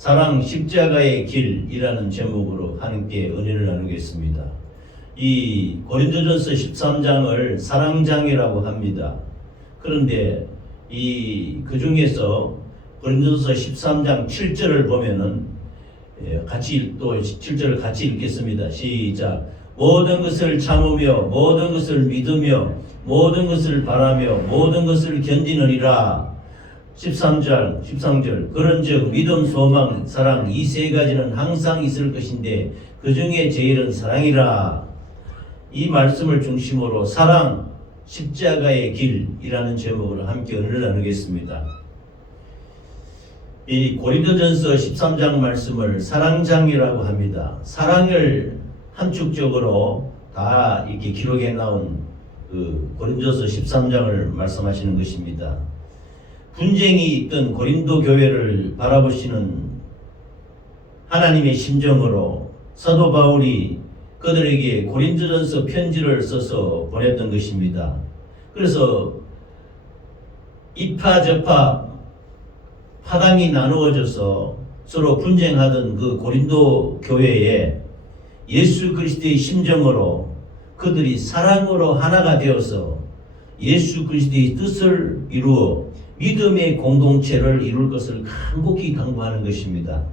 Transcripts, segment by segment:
사랑 십자가의 길이라는 제목으로 하나님께 은혜를 나누겠습니다. 이 고린도전서 13장을 사랑장이라고 합니다. 그런데 그 중에서 고린도전서 13장 7절을 보면은 같이 또 7절을 같이 읽겠습니다. 시작. 모든 것을 참으며 모든 것을 믿으며 모든 것을 바라며 모든 것을 견디느니라. 13절 그런즉 믿음, 소망, 사랑 이 세 가지는 항상 있을 것인데 그 중에 제일은 사랑이라. 이 말씀을 중심으로 사랑 십자가의 길이라는 제목으로 함께 은혜를 나누겠습니다. 이 고린도전서 13장 말씀을 사랑장이라고 합니다. 사랑을 함축적으로 다 이렇게 기록해 나온 그 고린도서 13장을 말씀하시는 것입니다. 분쟁이 있던 고린도 교회를 바라보시는 하나님의 심정으로 사도 바울이 그들에게 고린도전서 편지를 써서 보냈던 것입니다. 그래서 이파저파 파당이 나누어져서 서로 분쟁하던 그 고린도 교회에 예수 그리스도의 심정으로 그들이 사랑으로 하나가 되어서 예수 그리스도의 뜻을 이루어 믿음의 공동체를 이룰 것을 간곡히 강구하는 것입니다.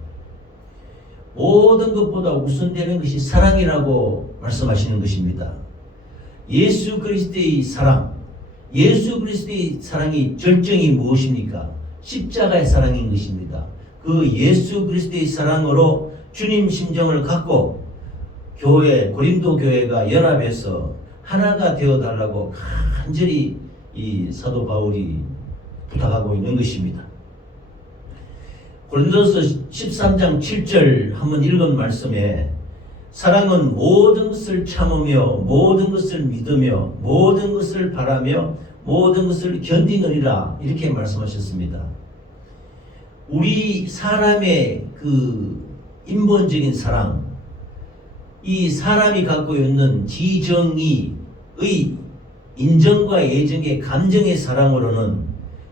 모든 것보다 우선되는 것이 사랑이라고 말씀하시는 것입니다. 예수 그리스도의 사랑, 예수 그리스도의 사랑이 절정이 무엇입니까? 십자가의 사랑인 것입니다. 그 예수 그리스도의 사랑으로 주님 심정을 갖고 고린도 교회가 연합해서 하나가 되어달라고 간절히 이 사도 바울이 부탁하고 있는 것입니다. 고린도서 13장 7절 한번 읽은 말씀에 사랑은 모든 것을 참으며 모든 것을 믿으며 모든 것을 바라며 모든 것을 견디느니라 이렇게 말씀하셨습니다. 우리 사람의 그 인본적인 사랑, 이 사람이 갖고 있는 지정의의 인정과 애정의 감정의 사랑으로는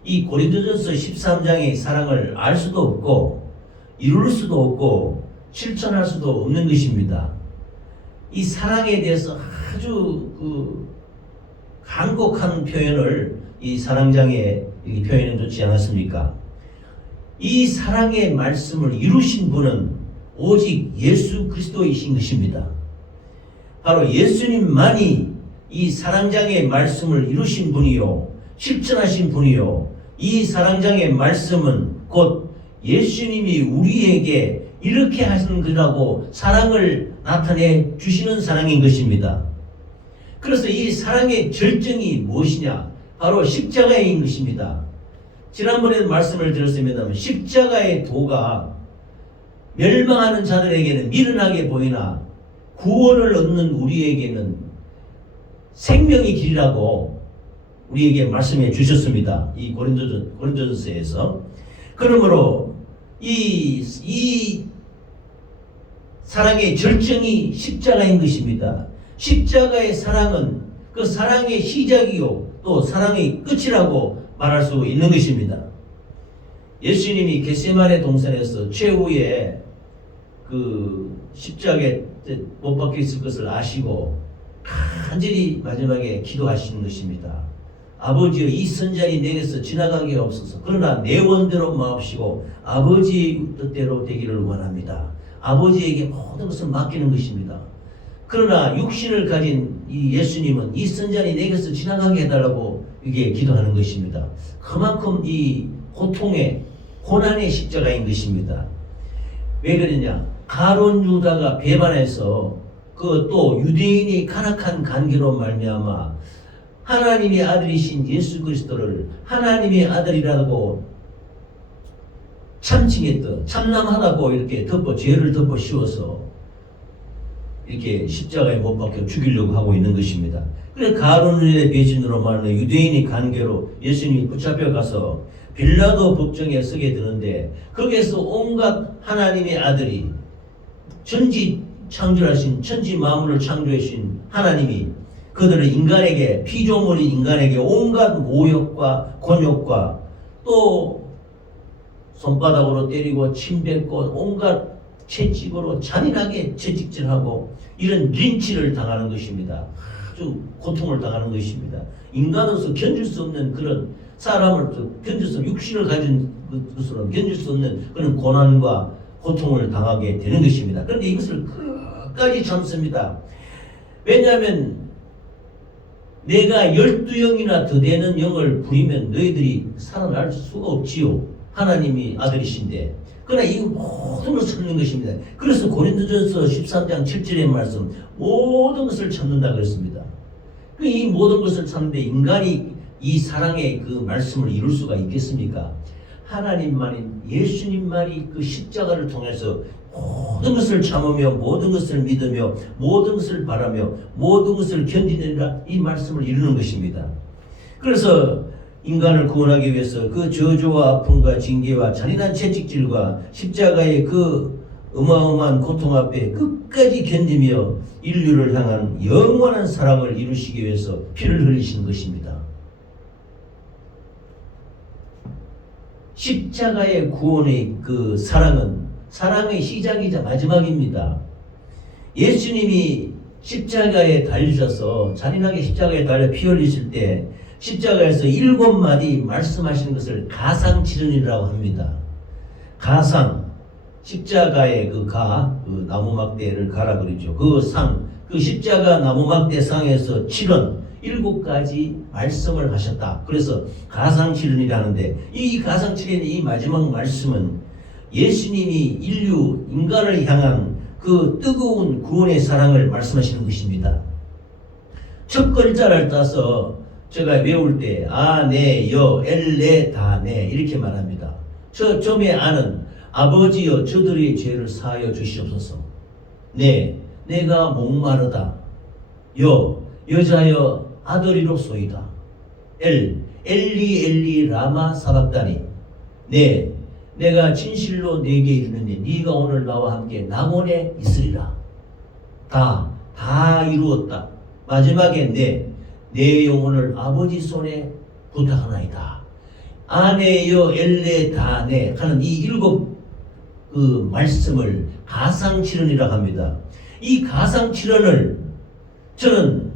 이 고린도전서 13장의 사랑을 알 수도 없고 이룰 수도 없고 실천할 수도 없는 것입니다. 이 사랑에 대해서 아주 간곡한 표현을 이 사랑장에 표현해 줬지 않았습니까? 이 사랑의 말씀을 이루신 분은 오직 예수 그리스도이신 것입니다. 바로 예수님만이 이 사랑장의 말씀을 이루신 분이요 실천하신 분이요 이 사랑장의 말씀은 곧 예수님이 우리에게 이렇게 하시는 것이라고 사랑을 나타내 주시는 사랑인 것입니다. 그래서 이 사랑의 절정이 무엇이냐? 바로 십자가인 것입니다. 지난번에도 말씀을 드렸습니다만 십자가의 도가 멸망하는 자들에게는 미련하게 보이나 구원을 얻는 우리에게는 생명의 길이라고 우리에게 말씀해 주셨습니다. 이 고린도전서에서. 그러므로 이 사랑의 절정이 십자가인 것입니다. 십자가의 사랑은 그 사랑의 시작이요 또 사랑의 끝이라고 말할 수 있는 것입니다. 예수님이 겟세마네 동산에서 최후에 그 십자가에 못 박혀 있을 것을 아시고 간절히 마지막에 기도하시는 것입니다. 아버지여 이 선잔이 내게서 지나가게 없소서. 그러나 내 원대로 마옵시고 아버지의 뜻대로 되기를 원합니다. 아버지에게 모든 것을 맡기는 것입니다. 그러나 육신을 가진 이 예수님은 이 선잔이 내게서 지나가게 해달라고 이게 기도하는 것입니다. 그만큼 이 고통의 고난의 십자가인 것입니다. 왜 그러냐? 가룟 유다가 배반해서 그 또 유대인이 간악한 관계로 말미암아 하나님의 아들이신 예수 그리스도를 하나님의 아들이라고 참칭했던 참남하다고 이렇게 죄를 덮어 씌워서 이렇게 십자가에 못 박혀 죽이려고 하고 있는 것입니다. 그래서 가룟유다의 배신으로 말하는 유대인의 관계로 예수님이 붙잡혀 가서 빌라도 법정에 서게 되는데 거기에서 온갖 하나님의 아들이 천지 창조하신 천지 만물을 창조하신 하나님이 그들은 인간에게 피조물인 인간에게 온갖 모욕과 곤욕과 또 손바닥으로 때리고 침 뱉고 온갖 채찍으로 잔인하게 채찍질하고 이런 린치를 당하는 것입니다. 아주 고통을 당하는 것입니다. 인간으로서 견딜 수 없는 그런 사람을 견딜 수 없는 육신을 가진 것으로 견딜 수 없는 그런 고난과 고통을 당하게 되는 것입니다. 그런데 이것을 끝까지 참습니다. 왜냐하면 내가 12영이나 더 되는 영을 부리면 너희들이 살아날 수가 없지요. 하나님이 아들이신데. 그러나 이 모든 것을 참는 것입니다. 그래서 고린도전서 13장 7절의 말씀 모든 것을 참는다 그랬습니다. 이 모든 것을 참는데 인간이 이 사랑의 그 말씀을 이룰 수가 있겠습니까? 하나님만이 예수님만이 그 십자가를 통해서 모든 것을 참으며 모든 것을 믿으며 모든 것을 바라며 모든 것을 견디느라 이 말씀을 이루는 것입니다. 그래서 인간을 구원하기 위해서 그 저주와 아픔과 징계와 잔인한 채찍질과 십자가의 그 어마어마한 고통 앞에 끝까지 견디며 인류를 향한 영원한 사랑을 이루시기 위해서 피를 흘리시는 것입니다. 십자가의 구원의 그 사랑은 사랑의 시작이자 마지막입니다. 예수님이 십자가에 달리셔서 잔인하게 십자가에 달려 피 흘리실 때 십자가에서 7마디 말씀하시는 것을 가상칠언이라고 합니다. 가상, 십자가의 그 나무막대를 가라 그러죠. 그 상, 그 십자가 나무막대 상에서 7가지 말씀을 하셨다. 그래서 가상칠언이라는데 이 가상칠언의 이 마지막 말씀은 예수님이 인간을 향한 그 뜨거운 구원의 사랑을 말씀하시는 것입니다. 첫 글자를 따서 제가 외울 때 네, 여, 엘레, 다네 이렇게 말합니다. 점의 아는 아버지여 저들의 죄를 사하여 주시옵소서. 네, 내가 목마르다. 여자여 아들이로소이다. 엘리 라마 사박다니. 네, 내가 진실로 네게 이르느니 네가 오늘 나와 함께 낙원에 있으리라. 다 이루었다. 마지막에 내 영혼을 아버지 손에 부탁하나이다. 아네여 엘레 다네 하는 이 7 그 말씀을 가상칠언이라고 합니다. 이 가상칠언을 저는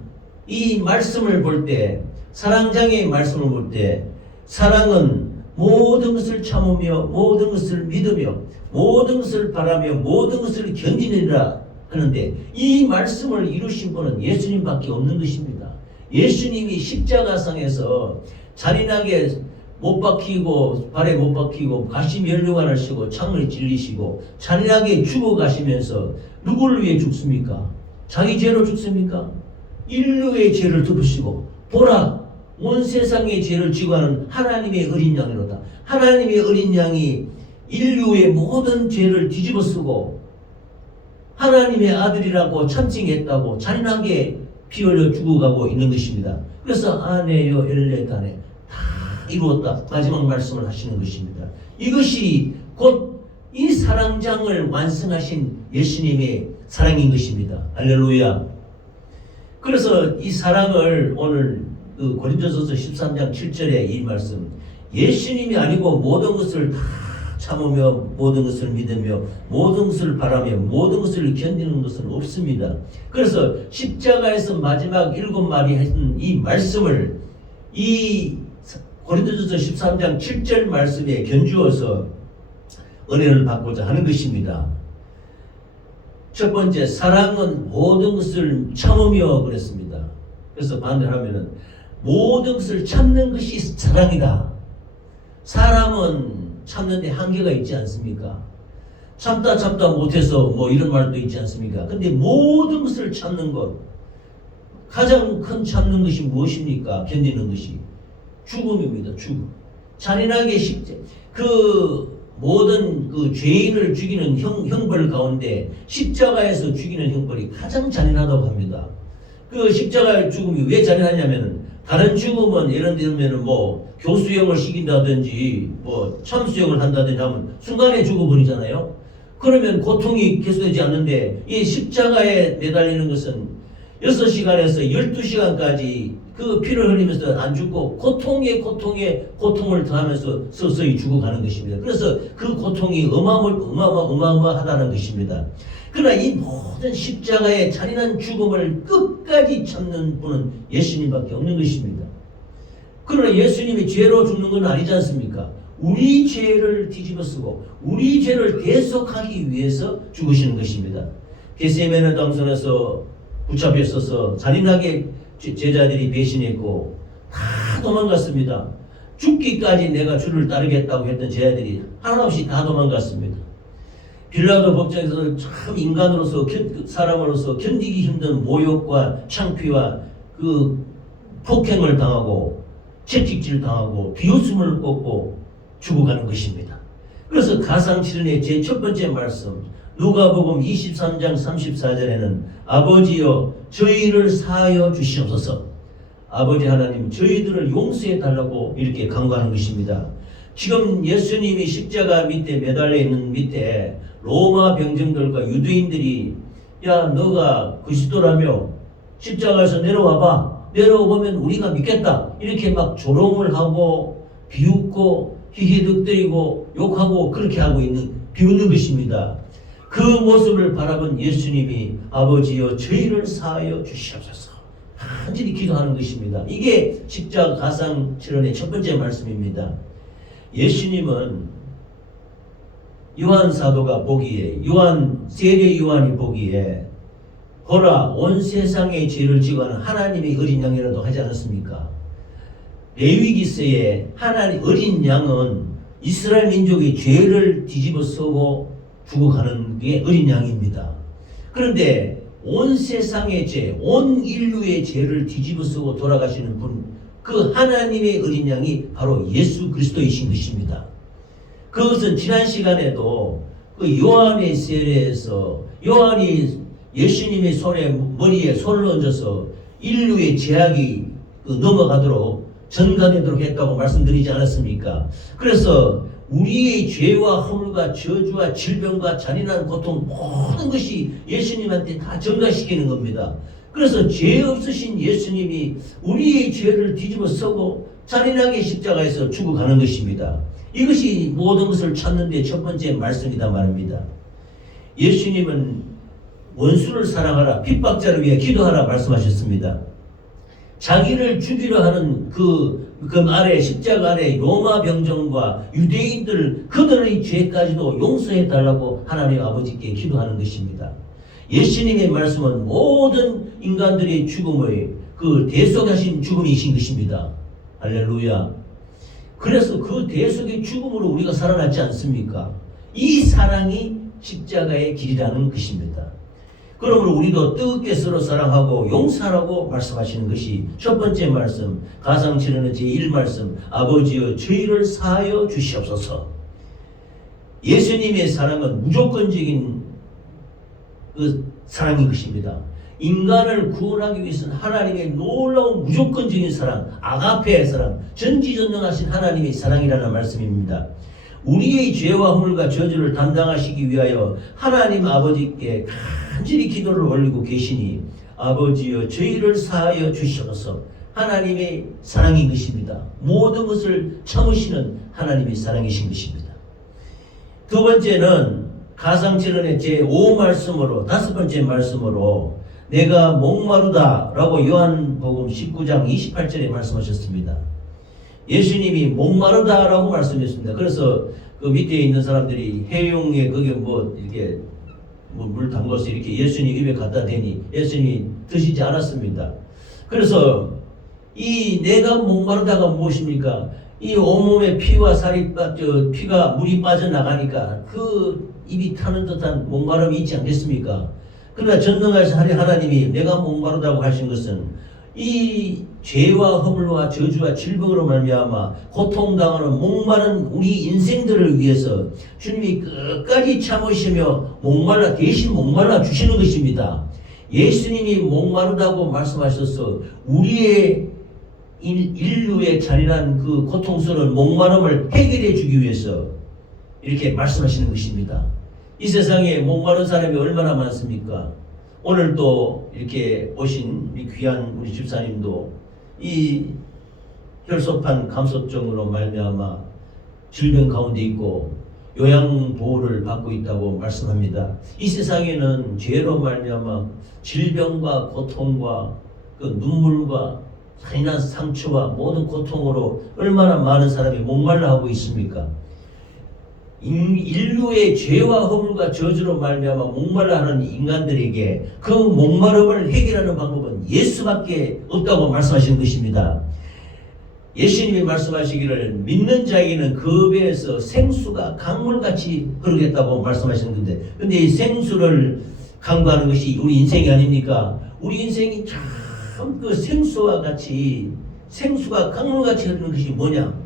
이 말씀을 볼 때 사랑장의 말씀을 볼 때 사랑은 모든 것을 참으며 모든 것을 믿으며 모든 것을 바라며 모든 것을 견디느니라 하는데 이 말씀을 이루신 분은 예수님밖에 없는 것입니다. 예수님이 십자가상에서 잔인하게 못 박히고 발에 못 박히고 가시 면류관을 쓰고 창을 찔리시고 잔인하게 죽어가시면서 누구를 위해 죽습니까? 자기 죄로 죽습니까? 인류의 죄를 덮으시고 보라 온 세상의 죄를 지고 하는 하나님의 어린 양이로다. 하나님의 어린 양이 인류의 모든 죄를 뒤집어 쓰고 하나님의 아들이라고 참칭했다고 잔인하게 피 흘려 죽어가고 있는 것입니다. 그래서 아네요 엘레다네 다 이루었다. 마지막 말씀을 하시는 것입니다. 이것이 곧 이 사랑장을 완성하신 예수님의 사랑인 것입니다. 할렐루야. 그래서 이 사랑을 오늘 고린도전서 13장 7절에 이 말씀 예수님이 아니고 모든 것을 다 참으며 모든 것을 믿으며 모든 것을 바라며 모든 것을 견디는 것은 없습니다. 그래서 십자가에서 마지막 7마디 했던 이 말씀을 이 고린도전서 13장 7절 말씀에 견주어서 은혜를 받고자 하는 것입니다. 첫 번째 사랑은 모든 것을 참으며 그랬습니다. 그래서 반대로 하면은 모든 것을 참는 것이 사랑이다. 사람은 참는데 한계가 있지 않습니까? 참다 못해서 뭐 이런 말도 있지 않습니까? 근데 모든 것을 참는 것 가장 큰 참는 것이 무엇입니까? 견디는 것이 죽음입니다. 죽음. 잔인하게 그 모든 그 죄인을 죽이는 형벌 가운데 십자가에서 죽이는 형벌이 가장 잔인하다고 합니다. 그 십자가의 죽음이 왜 잔인하냐면은 다른 죽음은 예를 들면 뭐 교수형을 시킨다든지 뭐 참수형을 한다든지 하면 순간에 죽어버리잖아요. 그러면 고통이 계속되지 않는데 이 십자가에 매달리는 것은 6시간에서 12시간까지 그 피를 흘리면서 안 죽고 고통에 고통을 더하면서 서서히 죽어가는 것입니다. 그래서 그 고통이 어마어마하다는 것입니다. 그러나 이 모든 십자가의 잔인한 죽음을 끝까지 참는 분은 예수님밖에 없는 것입니다. 그러나 예수님이 죄로 죽는 건 아니지 않습니까? 우리 죄를 뒤집어쓰고 우리 죄를 대속하기 위해서 죽으시는 것입니다. 겟세마네 동산에서 붙잡혀 있어서 잔인하게 제자들이 배신했고 다 도망갔습니다. 죽기까지 내가 주를 따르겠다고 했던 제자들이 하나 없이 다 도망갔습니다. 빌라도 법정에서 참 인간으로서 사람으로서 견디기 힘든 모욕과 창피와 그 폭행을 당하고 채찍질 당하고 비웃음을 꽂고 죽어가는 것입니다. 그래서 가상칠언의 제 첫 번째 말씀 누가복음 23장 34절에는 아버지여 저희를 사하여 주시옵소서. 아버지 하나님 저희들을 용서해 달라고 이렇게 간구하는 것입니다. 지금 예수님이 십자가 밑에 매달려 있는 밑에 로마 병정들과 유대인들이 야 너가 그리스도라며 십자가에서 내려와봐. 내려오면 우리가 믿겠다. 이렇게 막 조롱을 하고 비웃고 히히득거리고 욕하고 그렇게 하고 비웃는 것입니다. 그 모습을 바라본 예수님이 아버지여 저희를 사하여 주시옵소서 간절히 기도하는 것입니다. 이게 십자가 가상칠언의 첫 번째 말씀입니다. 예수님은 요한 사도가 보기에 세례 요한이 보기에 보라 온 세상의 죄를 지고하는 하나님의 어린 양이라도 하지 않았습니까? 레위기서에 하나님 어린 양은 이스라엘 민족의 죄를 뒤집어 쓰고 죽어가는 게 어린 양입니다. 그런데 온 세상의 죄, 온 인류의 죄를 뒤집어 쓰고 돌아가시는 분, 그 하나님의 어린 양이 바로 예수 그리스도이신 것입니다. 그것은 지난 시간에도 그 요한의 세례에서 요한이 예수님의 머리에 손을 얹어서 인류의 죄악이 넘어가도록 전가되도록 했다고 말씀드리지 않았습니까? 그래서 우리의 죄와 허물과 저주와 질병과 잔인한 고통 모든 것이 예수님한테 다 전가시키는 겁니다. 그래서 죄 없으신 예수님이 우리의 죄를 뒤집어 쓰고 잔인하게 십자가에서 죽어가는 것입니다. 이것이 모든 것을 찾는 데 첫 번째 말씀이다 말입니다. 예수님은 원수를 사랑하라 핍박자를 위해 기도하라 말씀하셨습니다. 자기를 죽이려 하는 그 아래 십자가 아래 로마 병정과 유대인들 그들의 죄까지도 용서해 달라고 하나님 아버지께 기도하는 것입니다. 예수님의 말씀은 모든 인간들의 죽음의 그 대속하신 죽음이신 것입니다. 할렐루야. 그래서 그 대속의 죽음으로 우리가 살아났지 않습니까? 이 사랑이 십자가의 길이라는 것입니다. 그러므로 우리도 뜨겁게 서로 사랑하고 용서하라고 말씀하시는 것이 첫 번째 말씀, 가상칠언의 제1말씀, 아버지여 저희를 사하여 주시옵소서. 예수님의 사랑은 무조건적인 그 사랑인 것입니다. 인간을 구원하기 위해서는 하나님의 놀라운 무조건적인 사랑, 아가페의 사랑, 전지전능하신 하나님의 사랑이라는 말씀입니다. 우리의 죄와 허물과 저주를 담당하시기 위하여 하나님 아버지께 간절히 기도를 올리고 계시니 아버지여 저희를 사하여 주시옵소서. 하나님의 사랑인 것입니다. 모든 것을 참으시는 하나님의 사랑이신 것입니다. 두 번째는 가상칠언의 제5말씀으로 다섯 번째 말씀으로 내가 목마르다 라고 요한복음 19장 28절에 말씀하셨습니다. 예수님이 목마르다 라고 말씀했습니다. 그래서 그 밑에 있는 사람들이 해용에 거기에 이렇게 물 담궈서 이렇게 예수님 입에 갖다 대니 예수님이 드시지 않았습니다. 그래서 이 내가 목마르다가 무엇입니까? 이 온몸에 피와 살이 피가 물이 빠져나가니까 그 입이 타는 듯한 목마름이 있지 않겠습니까? 그러나 전능하신 하나님이 내가 목마르다고 하신 것은 이 죄와 허물과 저주와 질병으로 말미암아 고통당하는 목마른 우리 인생들을 위해서 주님이 끝까지 참으시며 대신 목말라 주시는 것입니다. 예수님이 목마르다고 말씀하셔서 우리의 인류의 잔인한 그 고통스러운 목마름을 해결해 주기 위해서 이렇게 말씀하시는 것입니다. 이 세상에 목마른 사람이 얼마나 많습니까? 오늘 또 이렇게 오신 우리 귀한 우리 집사님도 이 혈소판 감소증으로 말미암아 질병 가운데 있고 요양보호를 받고 있다고 말씀합니다. 이 세상에는 죄로 말미암아 질병과 고통과 그 눈물과 잔인한 상처와 모든 고통으로 얼마나 많은 사람이 목말라 하고 있습니까? 인류의 죄와 허물과 저주로 말미암아 목말라 하는 인간들에게 그 목마름을 해결하는 방법은 예수밖에 없다고 말씀하시는 것입니다. 예수님이 말씀하시기를 믿는 자에게는 그 배에서 생수가 강물같이 흐르겠다고 말씀하시는 건데, 근데 이 생수를 강구하는 것이 우리 인생이 아닙니까? 우리 인생이 참 그 생수와 같이, 생수가 강물같이 흐르는 것이 뭐냐?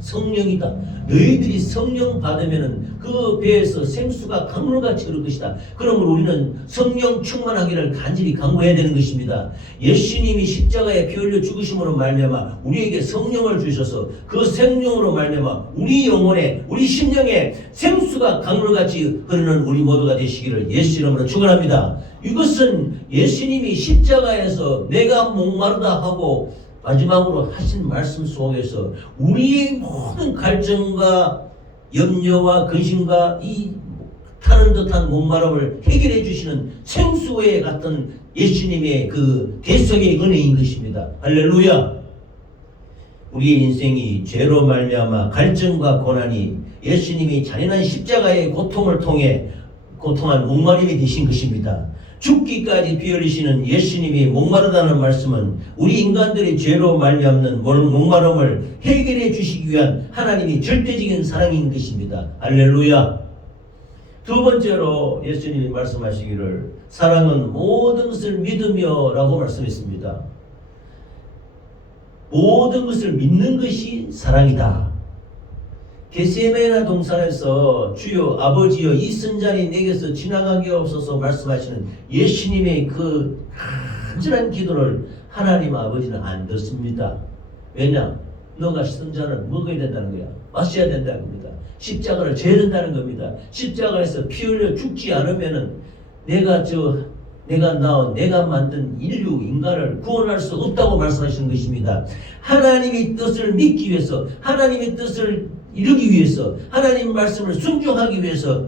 성령이다. 너희들이 성령 받으면은 그 배에서 생수가 강물같이 흐를 것이다. 그러므로 우리는 성령 충만하기를 간절히 간구해야 되는 것입니다. 예수님이 십자가에 피 흘려 죽으심으로 말미암아 우리에게 성령을 주셔서 그 성령으로 말미암아 우리 영혼에, 우리 심령에 생수가 강물같이 흐르는 우리 모두가 되시기를 예수 이름으로 축원합니다. 이것은 예수님이 십자가에서 내가 목마르다 하고 마지막으로 하신 말씀 속에서 우리의 모든 갈증과 염려와 근심과 이 타는 듯한 목마름을 해결해 주시는 생수에 같은 예수님의 그 대속의 은혜인 것입니다. 할렐루야. 우리의 인생이 죄로 말미암아 갈증과 고난이 예수님이 잔인한 십자가의 고통을 통해 고통한 목마름이 되신 것입니다. 죽기까지 피 흘리시는 예수님이 목마르다는 말씀은 우리 인간들의 죄로 말미암는 목마름을 해결해 주시기 위한 하나님이 절대적인 사랑인 것입니다. 할렐루야. 두 번째로 예수님이 말씀하시기를 사랑은 모든 것을 믿으며 라고 말씀했습니다. 모든 것을 믿는 것이 사랑이다. 겟세마네 동산에서 주여 아버지여 이 선잔이 내게서 지나가게 없어서 말씀하시는 예수님의 그 간절한 기도를 하나님 아버지는 안 듣습니다. 왜냐? 너가 선잔을 먹어야 된다는 거야. 마셔야 된다는 겁니다. 십자가를 져야 된다는 겁니다. 십자가에서 피 흘려 죽지 않으면은 내가 낳은 내가 만든 인류 인간을 구원할 수 없다고 말씀하시는 것입니다. 하나님의 뜻을 믿기 위해서, 하나님의 뜻을 이루기 위해서, 하나님 말씀을 순종하기 위해서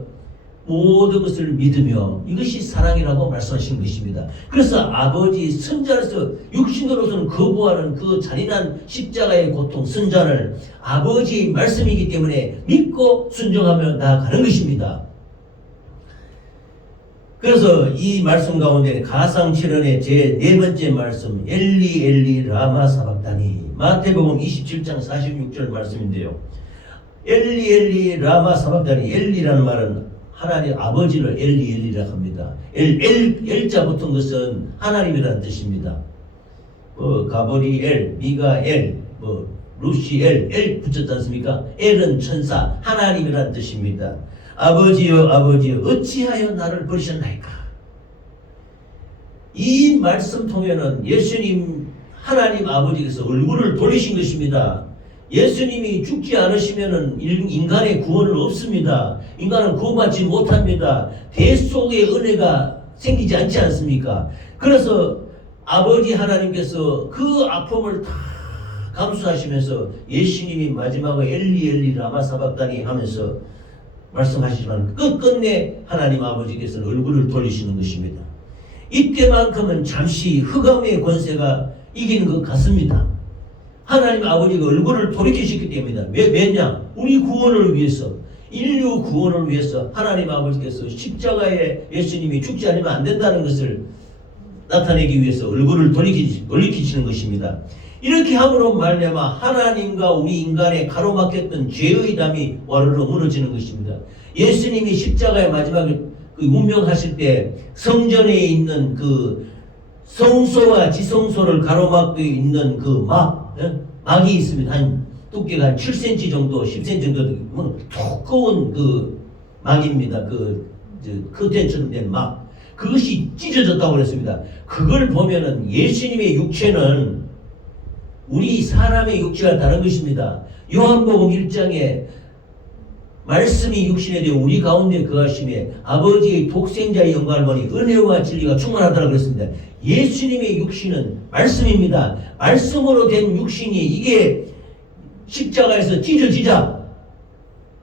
모든 것을 믿으며 이것이 사랑이라고 말씀하신 것입니다. 그래서 아버지 선자로서 육신으로서는 거부하는 그 잔인한 십자가의 고통 선잔을 아버지의 말씀이기 때문에 믿고 순종하며 나아가는 것입니다. 그래서 이 말씀 가운데 가상 7원의 제 네 번째 말씀 엘리 엘리 라마 사박다니 마태복음 27장 46절 말씀인데요. 엘리 엘리 라마 사박다니 엘리라는 말은 하나님 아버지를 엘리 엘리라 합니다. 엘자 붙은 것은 하나님이라는 뜻입니다. 가브리엘, 미가엘, 루시엘, 엘 붙였지 않습니까? 엘은 천사, 하나님이라는 뜻입니다. 아버지여 아버지여 어찌하여 나를 버리셨나이까. 이 말씀 통에는 예수님 하나님 아버지께서 얼굴을 돌리신 것입니다. 예수님이 죽지 않으시면은 인간의 구원은 없습니다. 인간은 구원받지 못합니다. 대속의 은혜가 생기지 않지 않습니까? 그래서 아버지 하나님께서 그 아픔을 다 감수하시면서 예수님이 마지막에 엘리 엘리 라마 사박다니 하면서 말씀하시지만 끝끝내 하나님 아버지께서는 얼굴을 돌리시는 것입니다. 이때만큼은 잠시 흑암의 권세가 이기는 것 같습니다. 하나님 아버지가 얼굴을 돌이키셨기 때문이다. 왜냐? 우리 구원을 위해서, 인류 구원을 위해서 하나님 아버지께서 십자가에 예수님이 죽지 않으면 안 된다는 것을 나타내기 위해서 얼굴을 돌이키시는 것입니다. 이렇게 함으로 말미암아 하나님과 우리 인간의 가로막혔던 죄의 담이 와르르 무너지는 것입니다. 예수님이 십자가의 마지막에 운명하실 때 성전에 있는 그 성소와 지성소를 가로막고 있는 그 막이 있습니다. 한 두께가 한 7cm 정도, 10cm 정도 두꺼운 그 막입니다. 커튼처럼 된 막. 그것이 찢어졌다고 그랬습니다. 그걸 보면은 예수님의 육체는 우리 사람의 육체와 다른 것입니다. 요한복음 1장에 말씀이 육신에 되어 우리 가운데 거하심에 아버지의 독생자의 영광을 보니 은혜와 진리가 충만하다고 그랬습니다. 예수님의 육신은 말씀입니다. 말씀으로 된 육신이 이게 십자가에서 찢어지자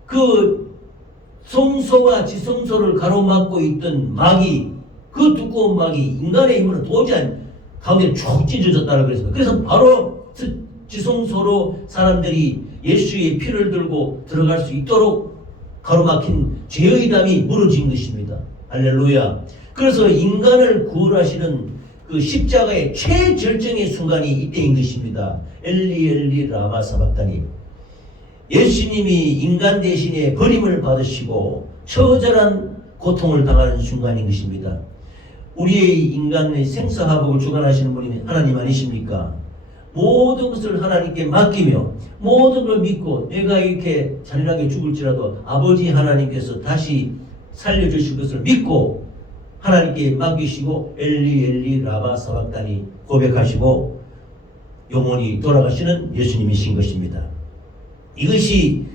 그 성소와 지성소를 가로막고 있던 막이, 그 두꺼운 막이 인간의 힘으로 도저히 가운데 쭉 찢어졌다고 그랬습니다. 그래서 바로 지성소로 사람들이 예수의 피를 들고 들어갈 수 있도록 가로막힌 죄의 담이 무너진 것입니다. 할렐루야. 그래서 인간을 구원하시는 그 십자가의 최절정의 순간이 이때인 것입니다. 엘리 엘리 라마 사박다니. 예수님이 인간 대신에 버림을 받으시고 처절한 고통을 당하는 순간인 것입니다. 우리의 인간의 생사화복을 주관하시는 분이 하나님 아니십니까? 모든 것을 하나님께 맡기며 모든 걸 믿고 내가 이렇게 잔인하게 죽을지라도 아버지 하나님께서 다시 살려주실 것을 믿고 하나님께 맡기시고 엘리 엘리 라바 사박다니 고백하시고 영원히 돌아가시는 예수님이신 것입니다. 이것이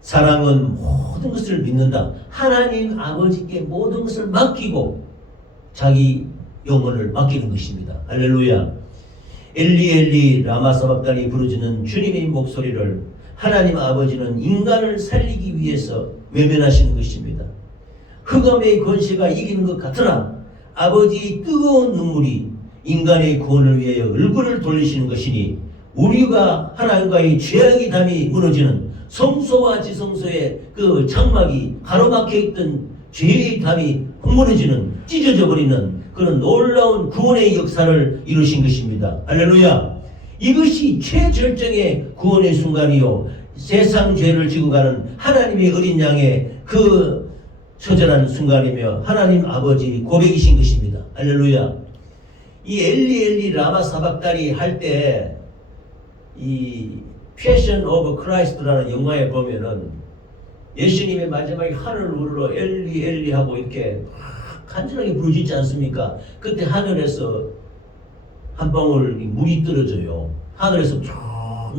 사랑은 모든 것을 믿는다. 하나님 아버지께 모든 것을 맡기고 자기 영혼을 맡기는 것입니다. 할렐루야. 엘리 엘리 라마 사박다니 부르짖는 주님의 목소리를 하나님 아버지는 인간을 살리기 위해서 외면하시는 것입니다. 흑암의 권세가 이기는 것 같으나 아버지의 뜨거운 눈물이 인간의 구원을 위하여 얼굴을 돌리시는 것이니 우리가 하나님과의 죄악의 담이 무너지는 성소와 지성소의 그 장막이 가로막혀 있던 죄의 담이 무너지는 찢어져 버리는 그런 놀라운 구원의 역사를 이루신 것입니다. 할렐루야. 이것이 최절정의 구원의 순간이요 세상 죄를 지고 가는 하나님의 어린 양의 그 처절한 순간이며 하나님 아버지 고백이신 것입니다. 할렐루야. 이 엘리 엘리 라마 사박다니 할 때 이 패션 오브 크라이스트라는 영화에 보면은 예수님의 마지막에 하늘 우러러 엘리 엘리 하고 이렇게 간절하게 부르짖지 않습니까? 그때 하늘에서 한 방울 물이 떨어져요. 하늘에서 쭉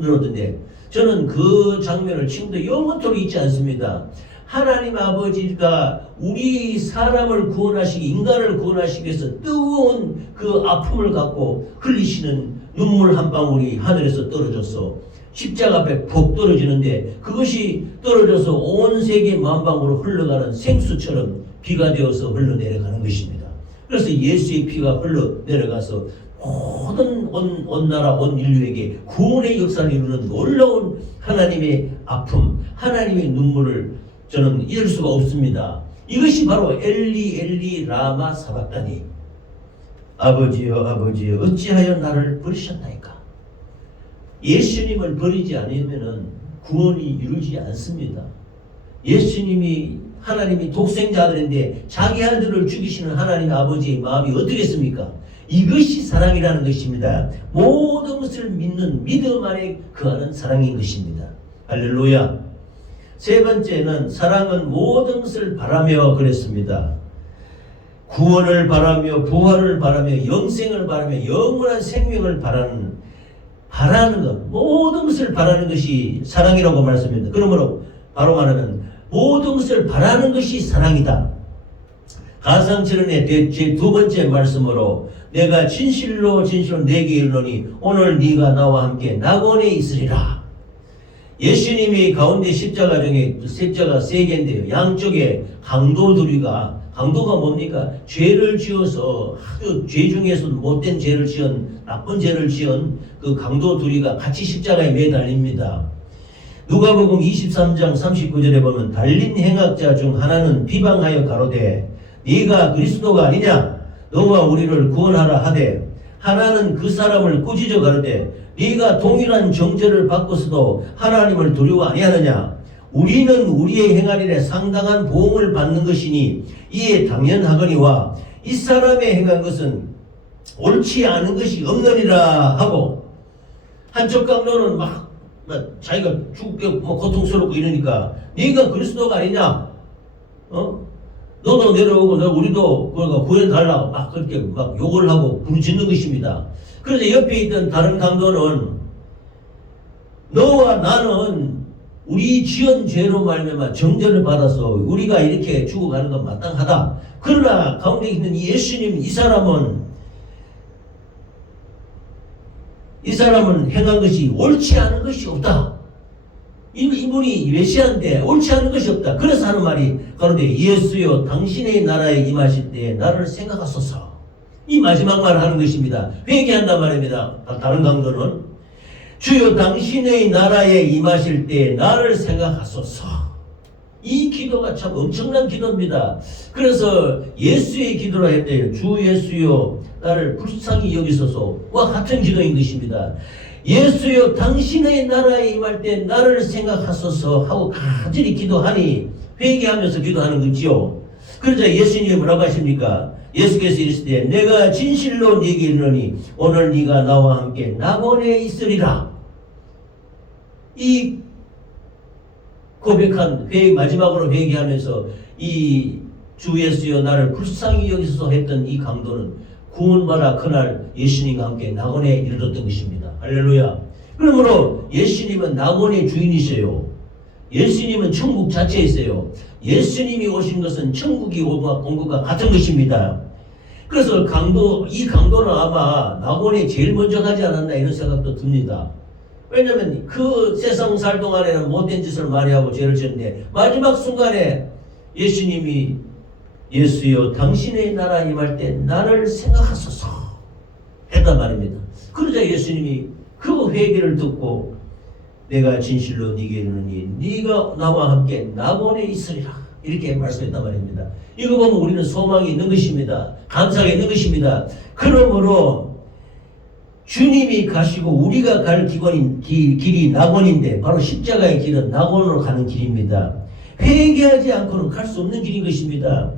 내려오던데 저는 그 장면을 지금도 영원토록 잊지 않습니다. 하나님 아버지가 우리 사람을 구원하시기, 인간을 구원하시기 위해서 뜨거운 그 아픔을 갖고 흘리시는 눈물 한 방울이 하늘에서 떨어져서 십자가 앞에 푹 떨어지는데 그것이 떨어져서 온 세계 만방으로 흘러가는 생수처럼 비가 되어서 흘러내려가는 것입니다. 그래서 예수의 피가 흘러내려가서 모든 온 나라 온 인류에게 구원의 역사를 이루는 놀라운 하나님의 아픔, 하나님의 눈물을 저는 잊을 수가 없습니다. 이것이 바로 엘리 엘리 라마 사박다니. 아버지여 아버지여 어찌하여 나를 버리셨나이까. 예수님을 버리지 않으면 구원이 이루어지지 않습니다. 예수님이 하나님이 독생자들인데 자기 아들을 죽이시는 하나님 아버지의 마음이 어떻겠습니까? 이것이 사랑이라는 것입니다. 모든 것을 믿는 믿음 안에 거하는 사랑인 것입니다. 할렐루야. 세 번째는 사랑은 모든 것을 바라며 그랬습니다. 구원을 바라며 부활을 바라며 영생을 바라며 영원한 생명을 바라는 것, 모든 것을 바라는 것이 사랑이라고 말씀합니다. 그러므로 바로 말하면 모든 것을 바라는 것이 사랑이다. 가상철언의 제 두 번째 말씀으로 내가 진실로 진실로 내게 이르노니 오늘 네가 나와 함께 낙원에 있으리라. 예수님이 가운데 십자가 중에 십자가 세 개인데요. 양쪽에 강도들이가 강도가 뭡니까? 죄를 지어서 아주 죄 중에서 못된 죄를 지은 나쁜 죄를 지은 그 강도 둘이가 같이 십자가에 매달립니다. 누가복음 23장 39절에 보면 달린 행악자 중 하나는 비방하여 가로되 네가 그리스도가 아니냐? 너와 우리를 구원하라 하되 하나는 그 사람을 꾸짖어 가로되 네가 동일한 정죄를 받고서도 하나님을 두려워 아니하느냐? 우리는 우리의 행하리에 상당한 보응을 받는 것이니 이에 당연하거니와 이 사람의 행한 것은 옳지 않은 것이 없느니라 하고 한쪽 강도는 막 자기가 죽게 고통스럽고 이러니까 네가 그리스도가 아니냐? 너도 내려오고 우리도 구해 달라고 막 그렇게 막 욕을 하고 부르짖는 것입니다. 그런데 옆에 있던 다른 강도는 너와 나는 우리 지은 죄로 말미암아 정죄를 받아서 우리가 이렇게 죽어가는 건 마땅하다. 그러나 가운데 있는 이 예수님, 이 사람은 행한 것이 옳지 않은 것이 없다. 이분이 메시아인데 옳지 않은 것이 없다. 그래서 하는 말이 가로되 예수여 당신의 나라에 임하실 때 나를 생각하소서. 이 마지막 말을 하는 것입니다. 회개한단 말입니다. 다른 강도는 주여 당신의 나라에 임하실 때 나를 생각하소서. 이 기도가 참 엄청난 기도입니다. 그래서 예수의 기도라 했대요. 주 예수여 나를 불쌍히 여기소서와 같은 기도인 것입니다. 예수여 당신의 나라에 임할 때 나를 생각하소서 하고 간절히 기도하니 회개하면서 기도하는 거지요. 그러자 예수님이 뭐라고 하십니까? 예수께서 이르시되 내가 진실로 네게 이르노니 오늘 네가 나와 함께 낙원에 있으리라. 이 고백한 마지막으로 회개하면서 이 주 예수여 나를 불쌍히 여기소서 했던 이 강도는 구원받아 그날 예수님과 함께 낙원에 이르렀던 것입니다. 할렐루야. 그러므로 예수님은 낙원의 주인이세요. 예수님은 천국 자체에 있어요. 예수님이 오신 것은 천국이 온 것과 같은 것입니다. 그래서 이 강도는 아마 낙원에 제일 먼저 가지 않았나 이런 생각도 듭니다. 왜냐하면 그 세상 살 동안에는 못된 짓을 많이 하고 죄를 지었는데 마지막 순간에 예수님이 예수여 당신의 나라 임할 때 나를 생각하소서 했단 말입니다. 그러자 예수님이 그 회개를 듣고 내가 진실로 네게 이르노니 네가 나와 함께 낙원에 있으리라 이렇게 말씀했단 말입니다. 이거 보면 우리는 소망이 있는 것입니다. 감사가 있는 것입니다. 그러므로 주님이 가시고 우리가 갈 길이 낙원인데 바로 십자가의 길은 낙원으로 가는 길입니다. 회개하지 않고는 갈 수 없는 길인 것입니다.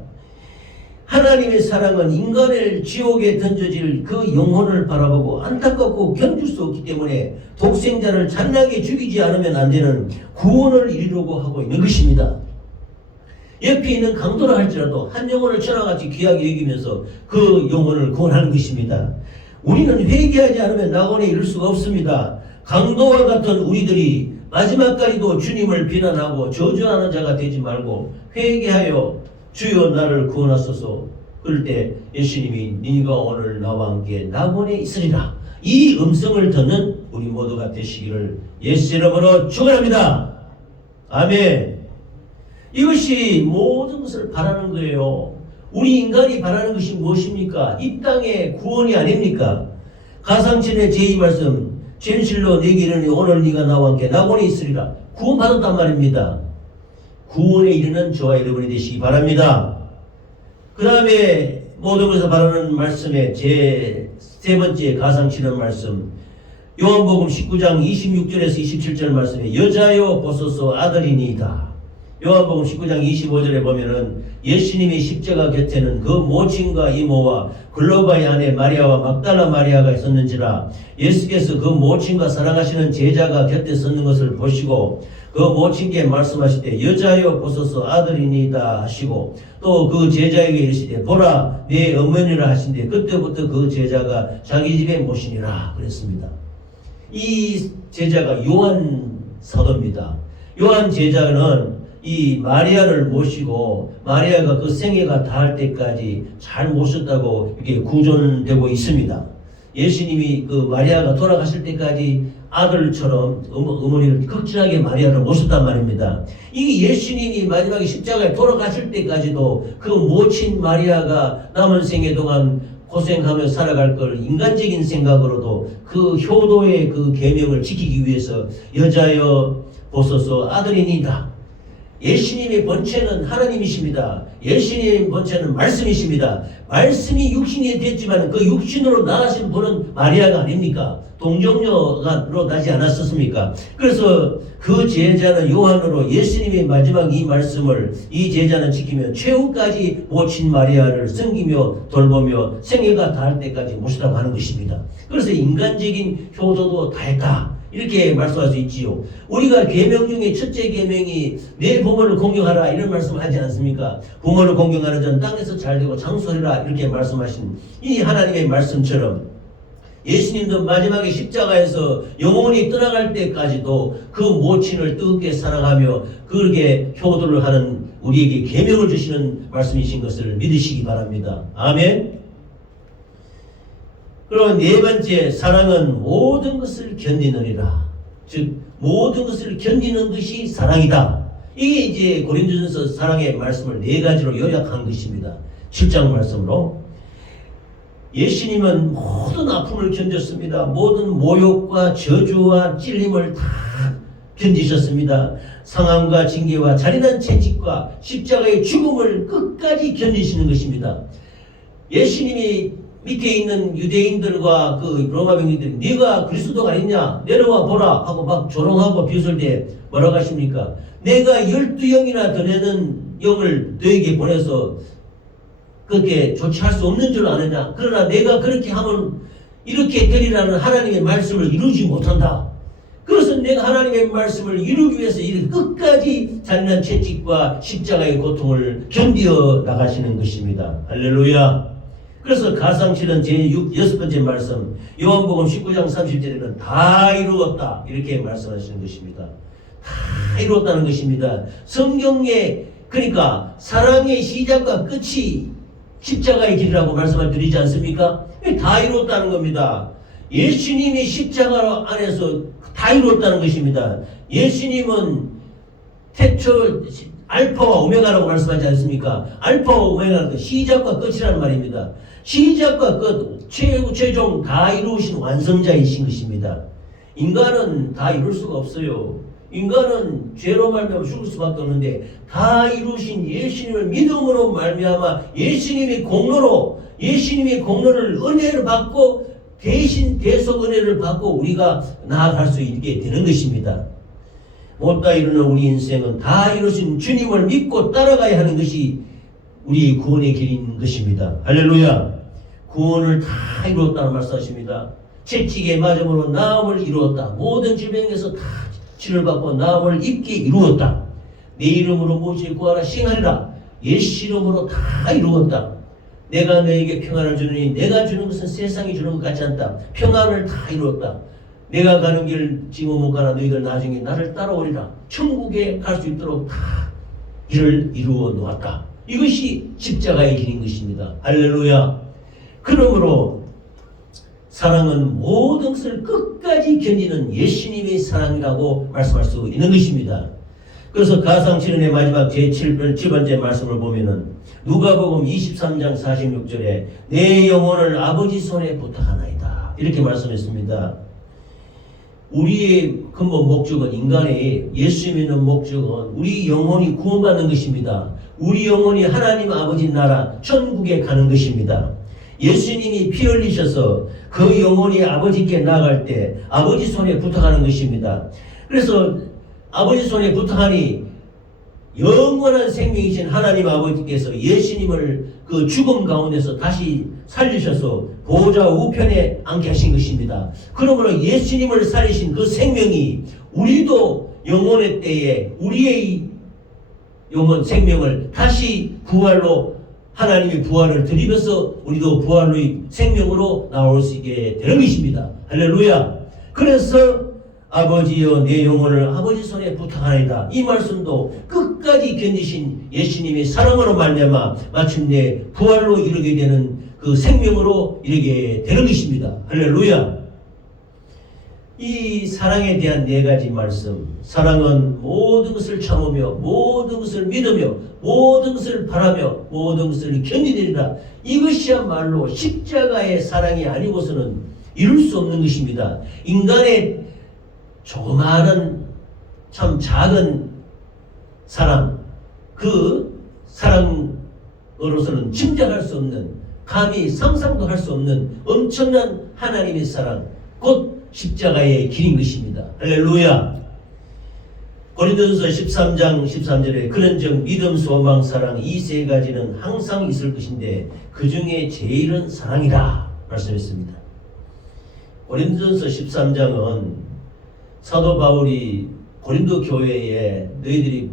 하나님의 사랑은 인간을 지옥에 던져질 그 영혼을 바라보고 안타깝고 견딜 수 없기 때문에 독생자를 잔인하게 죽이지 않으면 안 되는 구원을 이루려고 하고 있는 것입니다. 옆에 있는 강도라 할지라도 한 영혼을 천하같이 귀하게 여기면서 그 영혼을 구원하는 것입니다. 우리는 회개하지 않으면 낙원에 이를 수가 없습니다. 강도와 같은 우리들이 마지막까지도 주님을 비난하고 저주하는 자가 되지 말고 회개하여 주여 나를 구원하소서. 그럴 때 예수님이 네가 오늘 나와 함께 낙원에 있으리라. 이 음성을 듣는 우리 모두가 되시기를 예수 이름으로 축원합니다. 아멘. 이것이 모든 것을 바라는 거예요. 우리 인간이 바라는 것이 무엇입니까? 이 땅의 구원이 아닙니까? 가상천의 제2 말씀 진실로 네게 이르니 오늘 네가 나와 함께 낙원에 있으리라. 구원받았단 말입니다. 구원에 이르는 저와 여러분이 되시기 바랍니다. 그 다음에 모든 것을 바라는 말씀의 제 세 번째 가상치는 말씀 요한복음 19장 26절에서 27절 말씀에 여자여 보소서 아들이니이다. 요한복음 19장 25절에 보면은 예수님이 십자가 곁에는 그 모친과 이모와 글로바의 아내 마리아와 막달라 마리아가 있었는지라 예수께서 그 모친과 사랑하시는 제자가 곁에 섰는 것을 보시고 그 모친께 말씀하시되 여자여 보소서 아들이니이다 하시고 또 그 제자에게 이르시되 보라 네 어머니라 하신데 그때부터 그 제자가 자기 집에 모시니라 그랬습니다. 이 제자가 요한 사도입니다. 요한 제자는 이 마리아를 모시고 마리아가 그 생애가 다할 때까지 잘 모셨다고 이렇게 구전되고 있습니다. 예수님이 그 마리아가 돌아가실 때까지 아들처럼 어머니를 극진하게 마리아를 모셨단 말입니다. 이 예수님이 마지막에 십자가에 돌아가실 때까지도 그 모친 마리아가 남은 생애 동안 고생하며 살아갈 걸 인간적인 생각으로도 그 효도의 그 계명을 지키기 위해서 여자여 보소서 아들이니이다. 예수님의 본체는 하나님이십니다. 예수님의 본체는 말씀이십니다. 말씀이 육신이 됐지만 그 육신으로 나신 분은 마리아가 아닙니까? 동정녀로 나지 않았었습니까? 그래서 그 제자는 요한으로 예수님의 마지막 이 말씀을 이 제자는 지키며 최후까지 모친 마리아를 섬기며 돌보며 생애가 다할 때까지 모시라고 하는 것입니다. 그래서 인간적인 효도도 다했다. 이렇게 말씀할 수 있지요. 우리가 계명 중에 첫째 계명이 내 부모를 공경하라 이런 말씀을 하지 않습니까? 부모를 공경하는 자는 땅에서 잘되고 장수하리라 이렇게 말씀하신 이 하나님의 말씀처럼 예수님도 마지막에 십자가에서 영원히 떠나갈 때까지도 그 모친을 뜨겁게 사랑하며 그렇게 효도를 하는 우리에게 계명을 주시는 말씀이신 것을 믿으시기 바랍니다. 아멘. 그리고 네 번째, 사랑은 모든 것을 견디느니라. 즉 모든 것을 견디는 것이 사랑이다. 이게 이제 고린도전서 사랑의 말씀을 네 가지로 요약한 것입니다. 7장 말씀으로 예수님은 모든 아픔을 견뎠습니다. 모든 모욕과 저주와 찔림을 다 견디셨습니다. 상함과 징계와 잔인한 채찍과 십자가의 죽음을 끝까지 견디시는 것입니다. 예수님이 밑에 있는 유대인들과 그 로마 병력들이 네가 그리스도가 아니냐 내려와 보라 하고 막 조롱하고 비웃을 때 뭐라고 하십니까? 내가 12영이나 더 되는 영을 너에게 보내서 그렇게 조치할 수 없는 줄 아느냐? 그러나 내가 그렇게 하면 이렇게 되리라는 하나님의 말씀을 이루지 못한다. 그래서 내가 하나님의 말씀을 이루기 위해서 이렇게 끝까지 잔인한 채찍과 십자가의 고통을 견디어 나가시는 것입니다. 할렐루야. 그래서 가상칠은 제6번째 말씀 요한복음 19장 30절에는 다 이루었다 이렇게 말씀하시는 것입니다. 다 이루었다는 것입니다. 성경에 그러니까 사랑의 시작과 끝이 십자가의 길이라고 말씀을 드리지 않습니까? 다 이루었다는 겁니다. 예수님이 십자가 안에서 다 이루었다는 것입니다. 예수님은 태초 알파와 오메가라고 말씀하지 않습니까? 알파와 오메가는 시작과 끝이라는 말입니다. 시작과 끝, 최종 다 이루신 완성자이신 것입니다. 인간은 다 이룰 수가 없어요. 인간은 죄로 말미암아 죽을 수밖에 없는데 다 이루신 예수님을 믿음으로 말미암아 예수님의 공로를 은혜를 받고 대신 대속 은혜를 받고 우리가 나아갈 수 있게 되는 것입니다. 못다 이루는 우리 인생은 다 이루신 주님을 믿고 따라가야 하는 것이 우리 구원의 길인 것입니다. 할렐루야. 구원을 다 이루었다는 말씀하십니다. 채찍에 맞음으로 나음을 이루었다. 모든 질병에서 다 치료를 받고 나음을 입게 이루었다. 내 이름으로 무엇을 구하라 시행하리라. 예수 이름으로 다 이루었다. 내가 너에게 평안을 주느니 내가 주는 것은 세상이 주는 것 같지 않다. 평안을 다 이루었다. 내가 가는 길 지금 못 가나 너희들 나중에 나를 따라오리라. 천국에 갈 수 있도록 다 길을 이루어 놓았다. 이것이 십자가의 길인 것입니다. 할렐루야. 그러므로 사랑은 모든 것을 끝까지 견디는 예수님의 사랑이라고 말씀할 수 있는 것입니다. 그래서 가상칠언의 마지막 제7번째 말씀을 보면은 누가복음 23장 46절에 내 영혼을 아버지 손에 부탁하나이다 이렇게 말씀했습니다. 우리의 근본 목적은 인간의 예수 믿는 목적은 우리 영혼이 구원받는 것입니다. 우리 영혼이 하나님 아버지 나라 천국에 가는 것입니다. 예수님이 피 흘리셔서 그 영혼이 아버지께 나아갈 때 아버지 손에 부탁하는 것입니다. 그래서 아버지 손에 부탁하니 영원한 생명이신 하나님 아버지께서 예수님을 그 죽음 가운데서 다시 살리셔서 보좌 우편에 앉게 하신 것입니다. 그러므로 예수님을 살리신 그 생명이 우리도 영혼의 때에 우리의 영혼 생명을 다시 부활로 하나님의 부활을 드리면서 우리도 부활의 생명으로 나올 수 있게 되는 것입니다. 할렐루야. 그래서 아버지여 내 영혼을 아버지 손에 부탁하나이다. 이 말씀도 끝까지 견디신 예수님의 사랑으로 말미암아 마침내 부활로 이르게 되는 그 생명으로 이르게 되는 것입니다. 할렐루야. 이 사랑에 대한 네 가지 말씀. 사랑은 모든 것을 참으며 모든 것을 믿으며 모든 것을 바라며 모든 것을 견디느니라. 이것이야말로 십자가의 사랑이 아니고서는 이룰 수 없는 것입니다. 인간의 조그마한 참 작은 사랑, 그 사랑으로서는 짐작할 수 없는, 감히 상상도 할 수 없는 엄청난 하나님의 사랑, 곧 십자가의 길인 것입니다. 할렐루야. 고린도전서 13장 13절에 그런즉 믿음, 소망, 사랑 이 세 가지는 항상 있을 것인데 그 중에 제일은 사랑이라 말씀했습니다. 고린도전서 13장은 사도 바울이 고린도 교회에 너희들이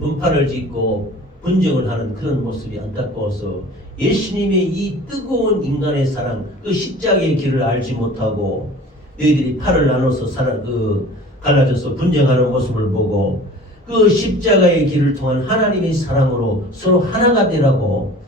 분파를 짓고 분쟁을 하는 그런 모습이 안타까워서 예수님의 이 뜨거운 인간의 사랑, 그 십자가의 길을 알지 못하고 너희들이 팔을 나눠서 갈라져서 분쟁하는 모습을 보고 그 십자가의 길을 통한 하나님의 사랑으로 서로 하나가 되라고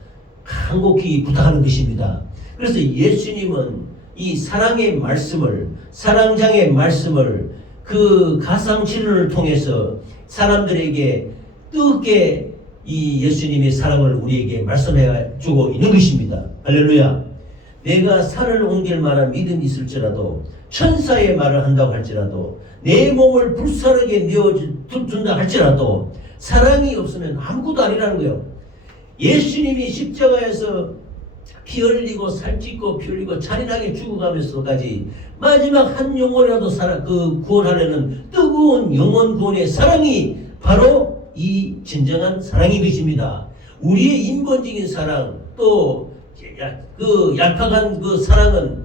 간곡히 부탁하는 것입니다. 그래서 예수님은 이 사랑의 말씀을, 사랑장의 말씀을 그 가상치료를 통해서 사람들에게 뜨겁게 이 예수님의 사랑을 우리에게 말씀해 주고 있는 것입니다. 할렐루야. 내가 산을 옮길 만한 믿음이 있을지라도, 천사의 말을 한다고 할지라도, 내 몸을 불사르게 내어준다 할지라도 사랑이 없으면 아무것도 아니라는 거예요. 예수님이 십자가에서 피 흘리고 살찌고 피 흘리고 잔인하게 죽어가면서까지 마지막 한 영혼이라도 구원하려는 뜨거운 영혼 구원의 사랑이 바로 이 진정한 사랑인 것입니다. 우리의 인본적인 사랑, 또 그 얄팍한 그 사랑은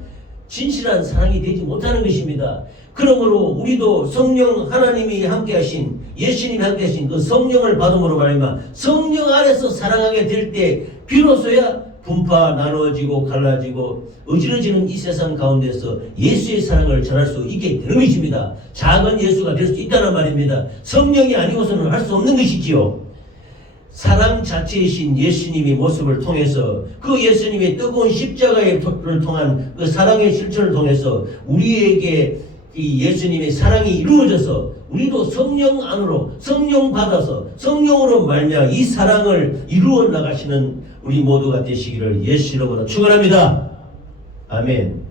진실한 사랑이 되지 못하는 것입니다. 그러므로 우리도 성령, 하나님이 함께하신, 예수님이 함께하신 그 성령을 받음으로 말미암아 성령 안에서 사랑하게 될 때 비로소야 분파, 나누어지고 갈라지고 어지러지는 이 세상 가운데서 예수의 사랑을 전할 수 있게 되는 것입니다. 작은 예수가 될 수 있다는 말입니다. 성령이 아니고서는 할 수 없는 것이지요. 사랑 자체이신 예수님의 모습을 통해서, 그 예수님의 뜨거운 십자가를 통한 그 사랑의 실천을 통해서 우리에게 이 예수님의 사랑이 이루어져서 우리도 성령 안으로, 성령 받아서 성령으로 말미암아 이 사랑을 이루어 나가시는 우리 모두가 되시기를 예수 이름으로 축원합니다. 아멘.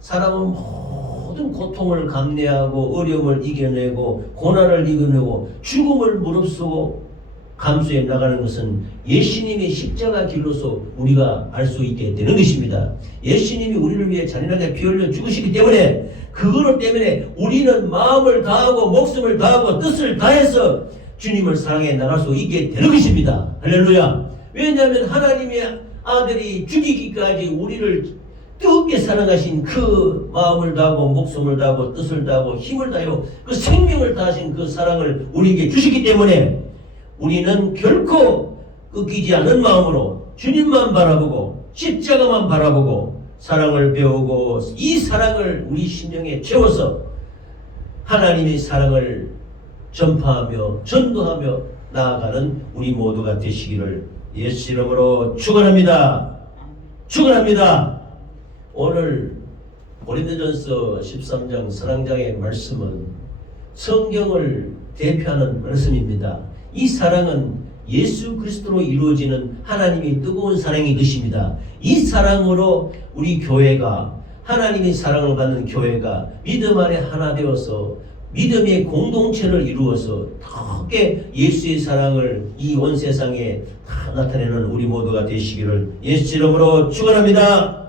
사람은 모든 고통을 감내하고 어려움을 이겨내고 고난을 이겨내고 죽음을 무릅쓰고 감수해 나가는 것은 예수님의 십자가 길로서 우리가 알 수 있게 되는 것입니다. 예수님이 우리를 위해 잔인하게 피 흘려 죽으시기 때문에, 그거로 때문에 우리는 마음을 다하고 목숨을 다하고 뜻을 다해서 주님을 사랑해 나갈 수 있게 되는 것입니다. 할렐루야. 왜냐하면 하나님의 아들이 죽이기까지 우리를 뜨겁게 사랑하신 그 마음을 다하고 목숨을 다하고 뜻을 다하고 힘을 다하고 그 생명을 다하신 그 사랑을 우리에게 주시기 때문에 우리는 결코 꺾이지 않은 마음으로 주님만 바라보고 십자가만 바라보고 사랑을 배우고 이 사랑을 우리 심령에 채워서 하나님의 사랑을 전파하며 전도하며 나아가는 우리 모두가 되시기를 예수 이름으로 축원합니다. 축원합니다. 오늘 고린도전서 13장 사랑장의 말씀은 성경을 대표하는 말씀입니다. 이 사랑은 예수 그리스도로 이루어지는 하나님의 뜨거운 사랑이 것입니다. 이 사랑으로 우리 교회가, 하나님의 사랑을 받는 교회가 믿음 안에 하나 되어서 믿음의 공동체를 이루어서 크게 예수의 사랑을 이 온 세상에 다 나타내는 우리 모두가 되시기를 예수 이름으로 축원합니다.